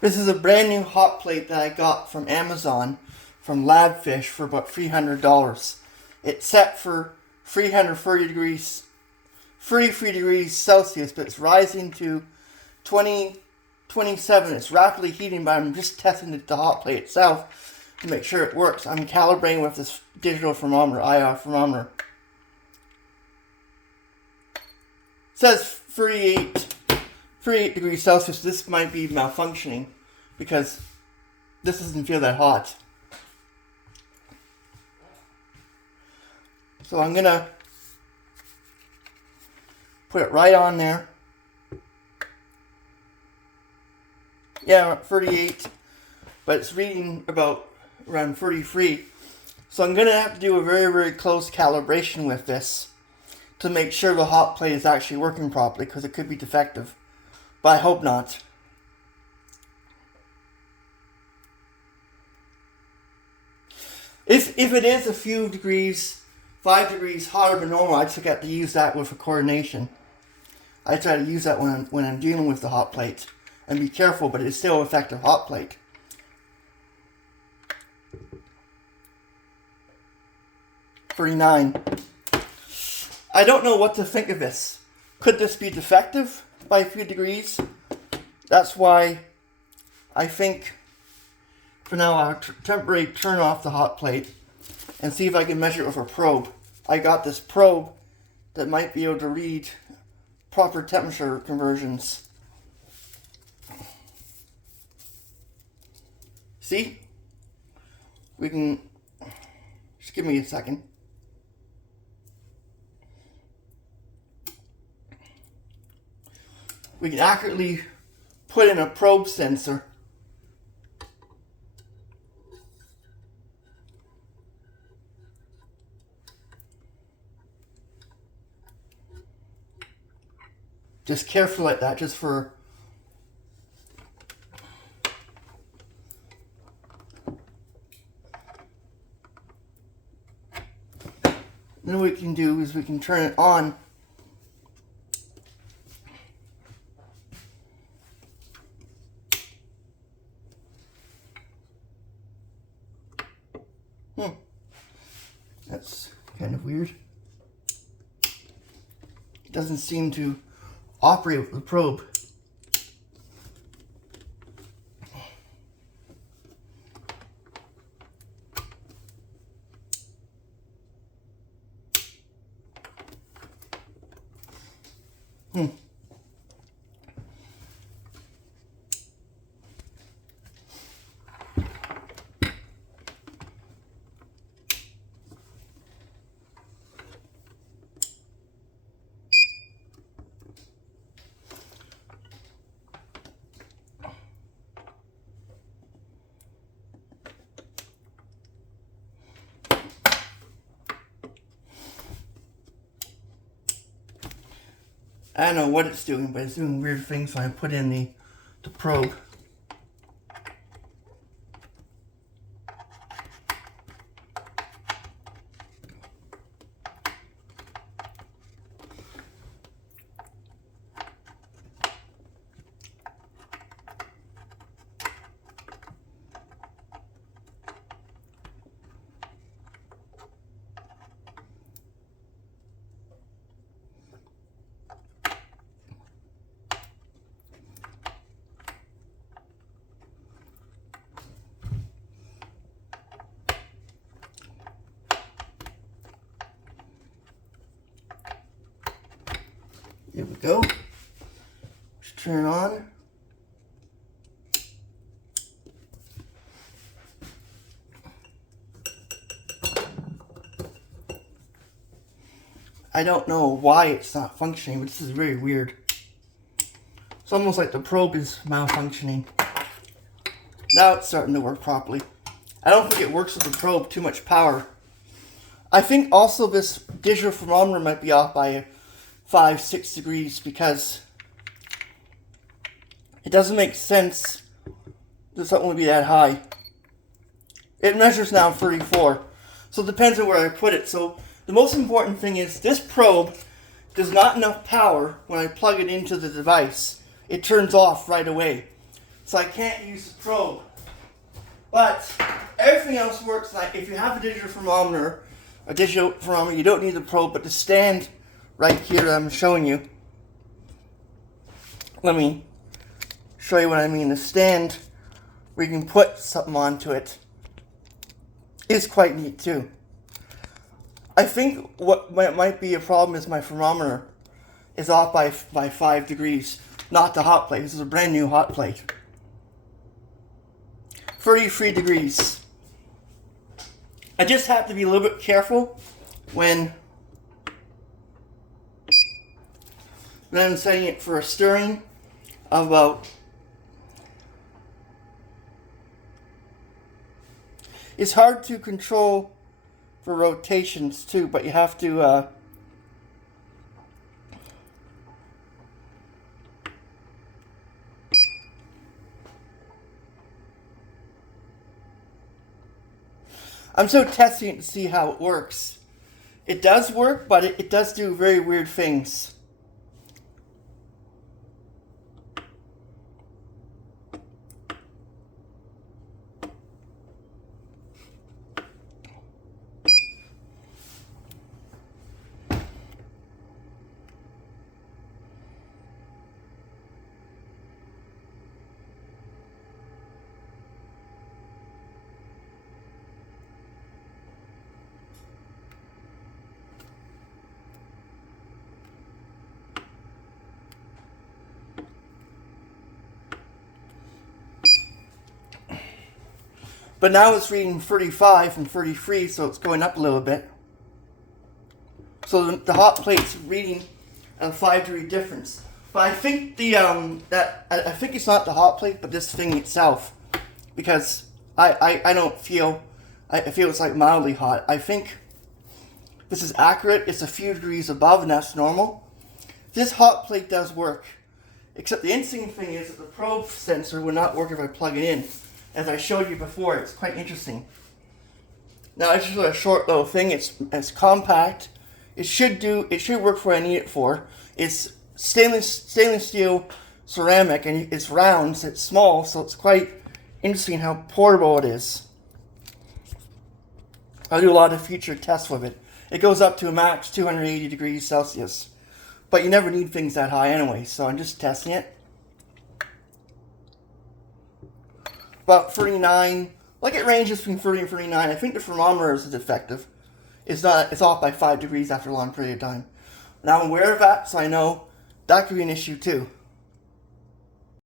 This is a brand new hot plate that I got from Amazon from Labfish for about $300. It's set for 330 degrees, 33 degrees Celsius, but it's rising to 27. It's rapidly heating, but I'm just testing the hot plate itself to make sure it works. I'm calibrating with this digital thermometer, IR thermometer. It says 38 degrees Celsius. This might be malfunctioning because this doesn't feel that hot. So I'm gonna put it right on there. Yeah, 38, but it's reading about around 33. So I'm gonna have to do a very, very close calibration with this to make sure the hot plate is actually working properly, because it could be defective. But I hope not. If it is a few degrees, 5 degrees hotter than normal, I just got to use that with a coordination. I try to use that when I'm dealing with the hot plate. And be careful, but it's still an effective hot plate. $39. I don't know what to think of this. Could this be defective by a few degrees? That's why I think for now I'll temporarily turn off the hot plate and see if I can measure it with a probe. I got this probe that might be able to read proper temperature conversions. See? We can, just give me a second. We can accurately put in a probe sensor. Just careful like that, just for then what we can do is we can turn it on. That's kind of weird. It doesn't seem to operate with the probe. I don't know what it's doing, but it's doing weird things when I put in the probe. Here we go. Let's turn it on. I don't know why it's not functioning, but this is very weird. It's almost like the probe is malfunctioning. Now it's starting to work properly. I don't think it works with the probe, too much power. I think also this digital thermometer might be off by 5-6 degrees, because it doesn't make sense that something would be that high. It measures now 34, so it depends on where I put it. So the most important thing is this probe does not enough power when I plug it into the device. It turns off right away. so I can't use the probe. But everything else works. Like if you have a digital thermometer, you don't need the probe, but the stand right here that I'm showing you. Let me show you what I mean. The stand where you can put something onto it is quite neat too. I think what might be a problem is my thermometer is off by 5 degrees, not the hot plate. This is a brand new hot plate. 33 degrees. I just have to be a little bit careful when I'm setting it for a stirring of about. It's hard to control for rotations too, but you have to I'm still testing it to see how it works. It does work, but it does do very weird things. But now it's reading 35 and 33, so it's going up a little bit. So the hot plate's reading a 5 degree difference. But I think I think it's not the hot plate, but this thing itself, because I don't feel I feel it's like mildly hot. I think this is accurate. It's a few degrees above, and that's normal. This hot plate does work, except the interesting thing is that the probe sensor will not work if I plug it in. As I showed you before, it's quite interesting. Now it's just a short little thing. It's compact. It should work for what I need it for. It's stainless steel ceramic, and it's round. So it's small, so it's quite interesting how portable it is. I'll do a lot of future tests with it. It goes up to a max 280 degrees Celsius, but you never need things that high anyway. So I'm just testing it. About 39, like it ranges from 30 and 39. I think the thermometer is defective. It's off by 5 degrees after a long period of time. Now I'm aware of that, so I know that could be an issue too.